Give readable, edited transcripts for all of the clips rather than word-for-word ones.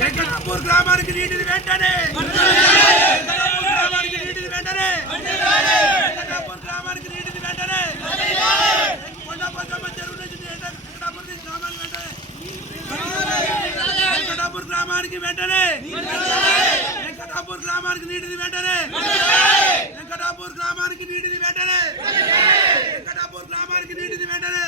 వెంకటాపూర్ గ్రామానికి నీటిని వెంటనే వెంకటాపూర్ గ్రామానికి నీటిని వెంటనే కొండపోచమ్మ చెరువు నుంచి వెంకటాపూర్ గ్రామానికి వెంటనే వెంకటాపూర్ గ్రామానికి నీటిని వెంటనే వెంకటాపూర్ గ్రామానికి నీటిని వెంటనే వెంకటాపూర్ గ్రామానికి నీటిని వెంటనే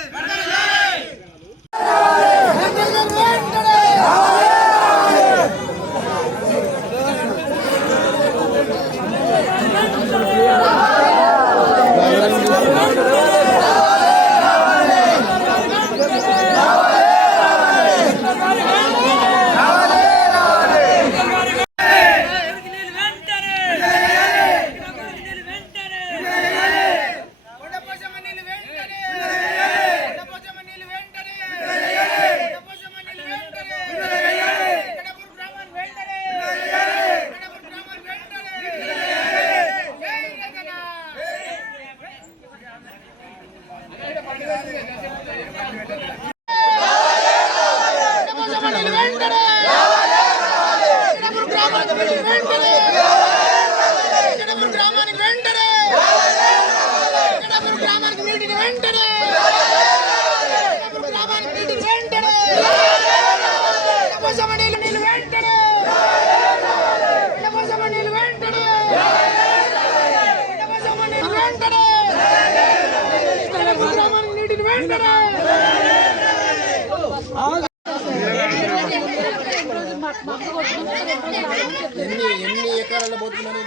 ఎన్ని ఎకరాల పోతున్నారు?